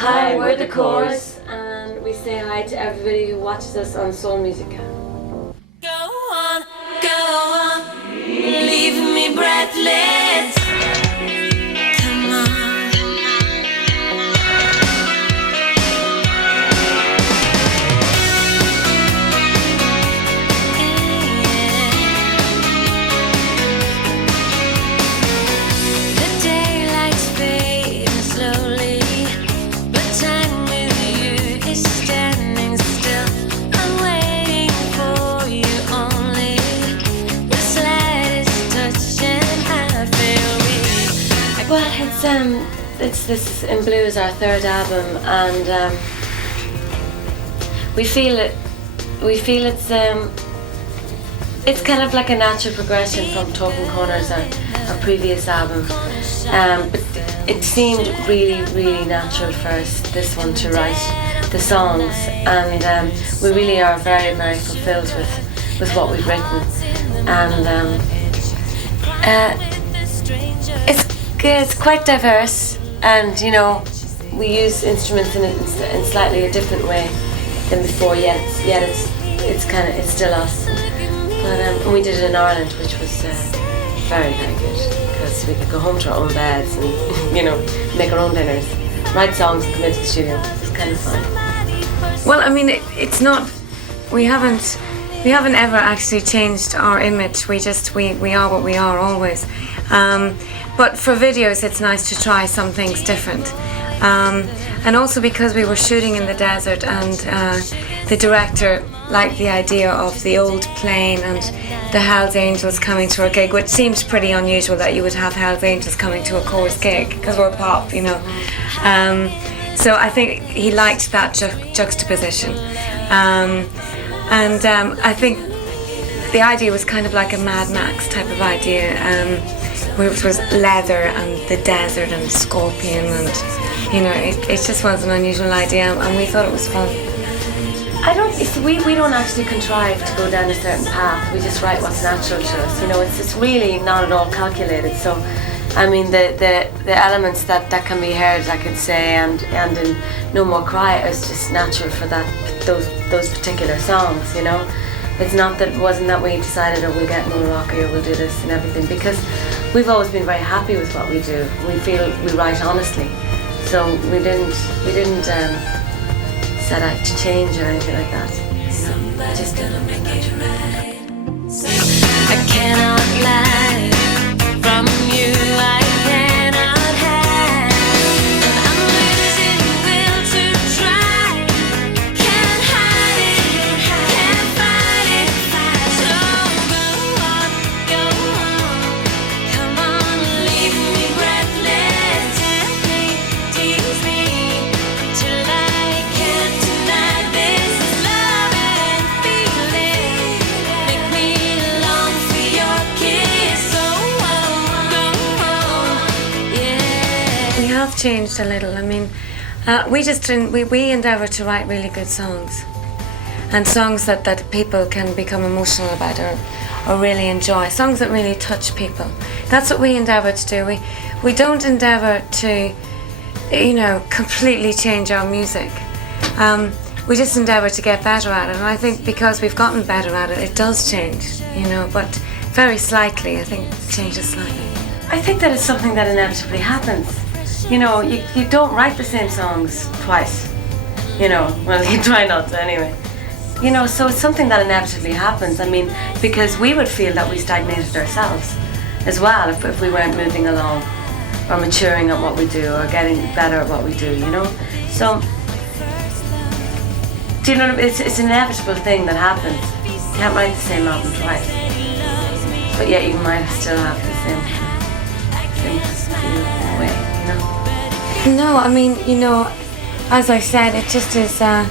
Hi, we're the Corrs, and we say hi to everybody who watches us on Soul Musica. Go on, leave me breathless. Come on. The daylight's fading slowly, but time with you is standing still. I'm waiting for you only. The slightest touch and I feel weak. Well, this is In Blue is our third album, and we feel it's kind of like a natural progression from Talking Corners, our previous album. But it seemed really natural for us, this one, to write the songs, and we really are very fulfilled with what we've written. And it's quite diverse, and we use instruments in slightly a different way than before. Yet it's still us. But we did it in Ireland, which was very good, because we could go home to our own beds and make our own dinners, write songs, and come into the studio. It was kind of fun. Well, I mean, it's not. We haven't ever actually changed our image. We are what we are always. But for videos, it's nice to try some things different. And also because we were shooting in the desert, and the director liked the idea of the old plane and the Hells Angels coming to our gig, which seems pretty unusual that you would have Hells Angels coming to a Corrs gig, because we're pop, So I think he liked that juxtaposition. I think the idea was kind of like a Mad Max type of idea, where it was leather and the desert and scorpion, and it just was an unusual idea, and we thought it was fun. We don't actually contrive to go down a certain path. We just write what's natural to us. It's really not at all calculated. So, I mean, the elements that can be heard, I could say, and in No More Cry, is just natural for those particular songs. It wasn't that we decided, we'll get more rocky, or we'll do this and everything, because we've always been very happy with what we do. We feel we write honestly, so we didn't set out to change or anything like that. We just did it naturally. I cannot lie from you. I cannot hide, and I'm losing will to try. Can't hide it, can't fight it. So go on, come on, leave me breathless. Tease me till I can't deny this is love and feeling. Make me long for your kiss. So yeah. We have changed a little. I mean, we endeavour to write really good songs, and songs that people can become emotional about, or really enjoy, songs that really touch people. That's what we endeavour to do. We don't endeavour to completely change our music. We just endeavour to get better at it, and I think because we've gotten better at it, it does change, but very slightly. I think it changes slightly. I think that it's something that inevitably happens. You don't write the same songs twice. Well, you try not to anyway. So it's something that inevitably happens. I mean, because we would feel that we stagnated ourselves as well if we weren't moving along, or maturing at what we do, or getting better at what we do. So, it's an inevitable thing that happens. You can't write the same album twice, but yet you might still have the same way. No, I mean, as I said, it just is. Our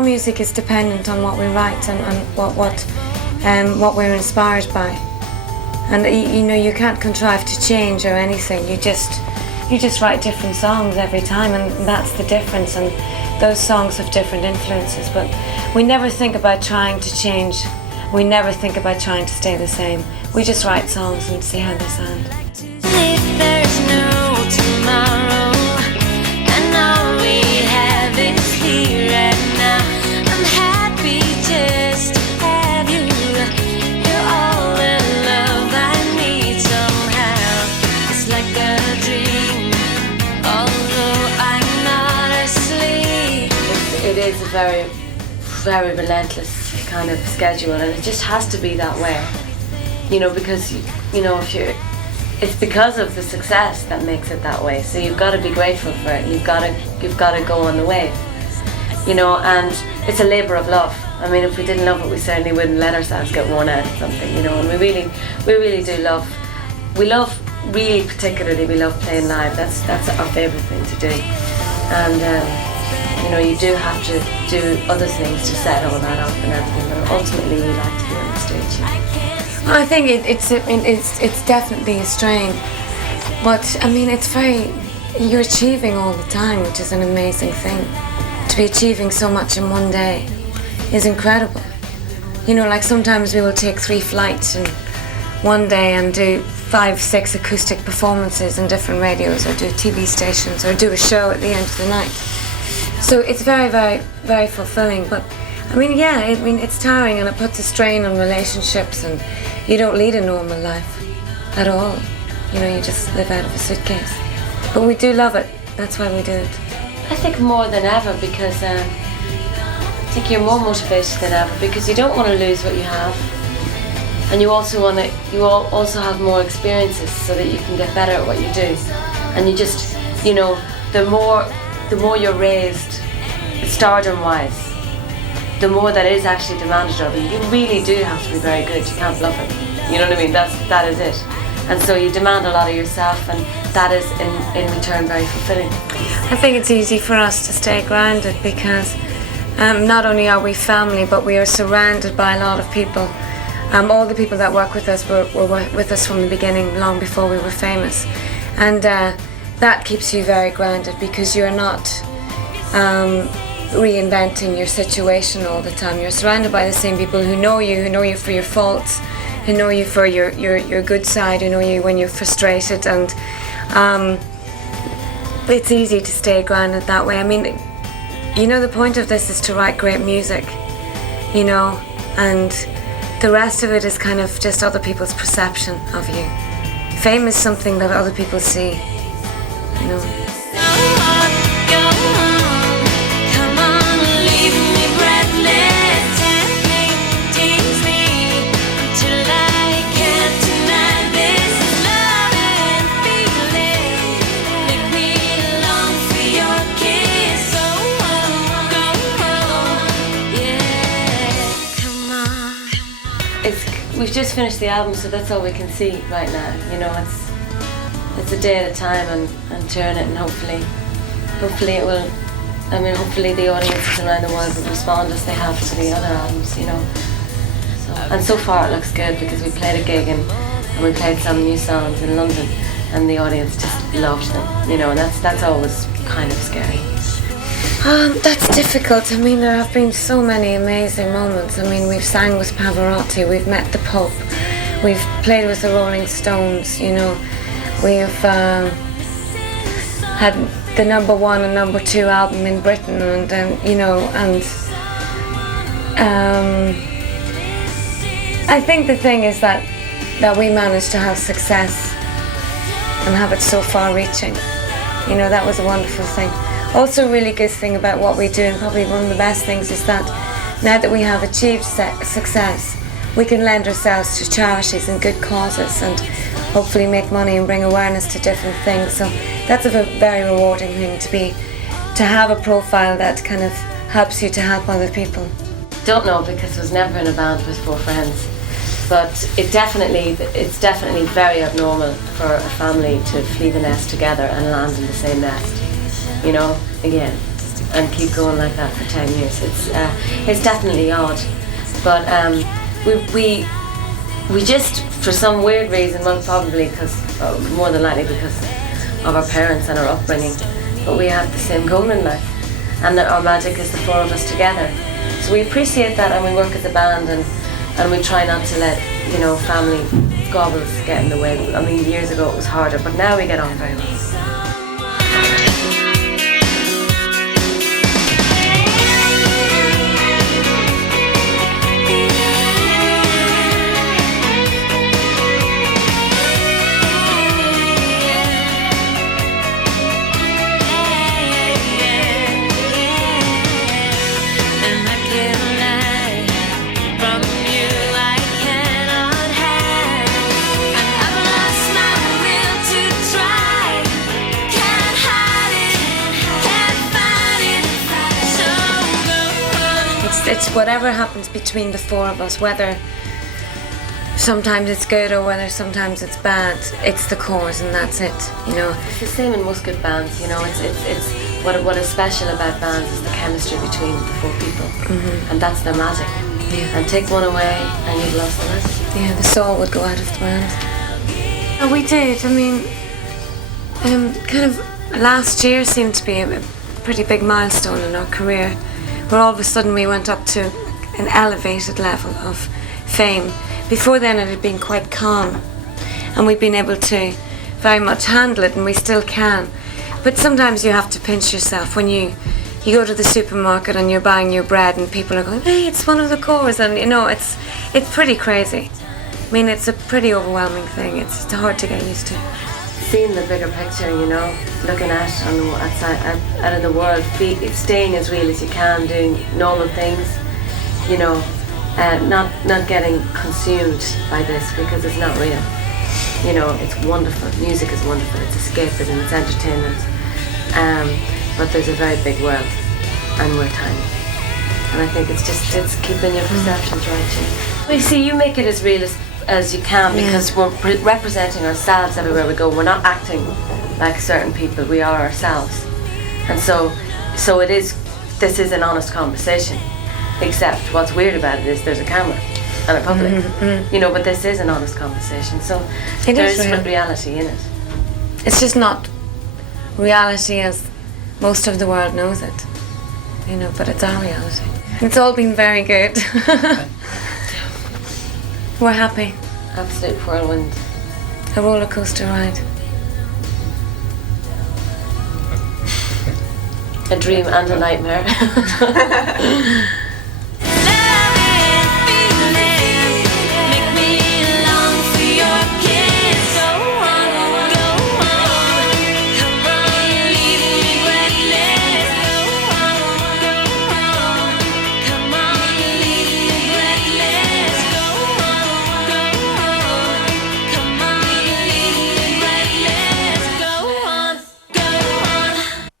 music is dependent on what we write and what we're inspired by. And you can't contrive to change or anything. You just write different songs every time, and that's the difference. And those songs have different influences, but we never think about trying to change. We never think about trying to stay the same. We just write songs and see how they sound. If there's no tomorrow, and very, very relentless kind of schedule, and it just has to be that way. You know, because it's because of the success that makes it that way. So you've got to be grateful for it. You've got to go on the wave. You know, and it's a labour of love. I mean, if we didn't love it, we certainly wouldn't let ourselves get worn out of something. You know, and we really do love. We love, really particularly, we love playing live. That's our favourite thing to do. And you know, you do have to do other things to set all that up and everything. But ultimately, you like to be on the stage. Well, I think it's definitely a strain, but I mean you're achieving all the time, which is an amazing thing. To be achieving so much in one day is incredible. You know, like sometimes we will take 3 flights in one day and do 5, 6 acoustic performances in different radios, or do TV stations, or do a show at the end of the night. So it's very, very, very fulfilling. But I mean, it's tiring, and it puts a strain on relationships, and you don't lead a normal life at all. You know, you just live out of a suitcase. But we do love it. That's why we do it. I think more than ever, because I think you're more motivated than ever, because you don't want to lose what you have, and you also have more experiences so that you can get better at what you do. And you just, you know, the more you're raised, stardom-wise, the more that is actually demanded of you. You really do have to be very good. You can't bluff it. You know what I mean? That is it. And so you demand a lot of yourself, and that is in return very fulfilling. I think it's easy for us to stay grounded because not only are we family, but we are surrounded by a lot of people. All the people that work with us were with us from the beginning, long before we were famous. And that keeps you very grounded, because you're not reinventing your situation all the time. You're surrounded by the same people who know you for your faults, who know you for your good side, who know you when you're frustrated, and it's easy to stay grounded that way. I mean, you know, the point of this is to write great music, you know, and the rest of it is kind of just other people's perception of you. Fame is something that other people see, you know. We've just finished the album, so that's all we can see right now. You know, it's a day at a time, and touring it, and hopefully it will. I mean, hopefully the audiences around the world will respond as they have to the other albums. You know, and so far it looks good, because we played a gig and we played some new songs in London, and the audience just loved them. You know, and that's always kind of scary. That's difficult. I mean, there have been so many amazing moments. I mean, we've sang with Pavarotti, we've met the Pope, we've played with the Rolling Stones, you know, we've had the #1 and #2 album in Britain, and you know, and I think the thing is that we managed to have success and have it so far-reaching. You know, that was a wonderful thing. Also, a really good thing about what we do, and probably one of the best things, is that now that we have achieved success, we can lend ourselves to charities and good causes, and hopefully make money and bring awareness to different things. So that's a very rewarding thing, to have a profile that kind of helps you to help other people. Don't know, because I was never in a band with 4 friends, but it's definitely very abnormal for a family to flee the nest together and land in the same nest. You know, again, and keep going like that for 10 years. It's definitely odd, but we just, for some weird reason, well, probably because, more than likely because of our parents and our upbringing, but we have the same goal in life, and that our magic is the 4 of us together. So we appreciate that, and we work as a band, and we try not to let, you know, family squabbles get in the way. I mean, years ago it was harder, but now we get on very well. it's whatever happens between the four of us, whether sometimes it's good or whether sometimes it's bad, it's the Corrs and that's it, you know. It's the same in most good bands, you know. It's what is special about bands is the chemistry between the four people, and that's their magic. Yeah. And take one away, and you've lost the rest. Yeah, the soul would go out of the band. Oh, we did. I mean, kind of last year seemed to be a pretty big milestone in our career, where all of a sudden we went up to an elevated level of fame. Before then it had been quite calm, and we've been able to very much handle it, and we still can. But sometimes you have to pinch yourself when you go to the supermarket and you're buying your bread and people are going, hey, it's one of the Corrs, and you know, it's pretty crazy. I mean, it's a pretty overwhelming thing. It's hard to get used to. Seeing the bigger picture, you know, looking out in the world, staying as real as you can, doing normal things, you know, not getting consumed by this because it's not real. You know, it's wonderful. Music is wonderful. It's escapism, it's entertainment. But there's a very big world, and we're tiny. And I think it's keeping your perceptions right too. Well, you see, you make it as real as you can because we're representing ourselves everywhere we go. We're not acting like certain people. We are ourselves, and so it is. This is an honest conversation. Except what's weird about it is there's a camera and a public, you know. But this is an honest conversation, so there is reality in it. It's just not reality as most of the world knows it, you know. But it's our reality. It's all been very good. We're happy. Absolute whirlwind. A roller coaster ride. A dream and a nightmare.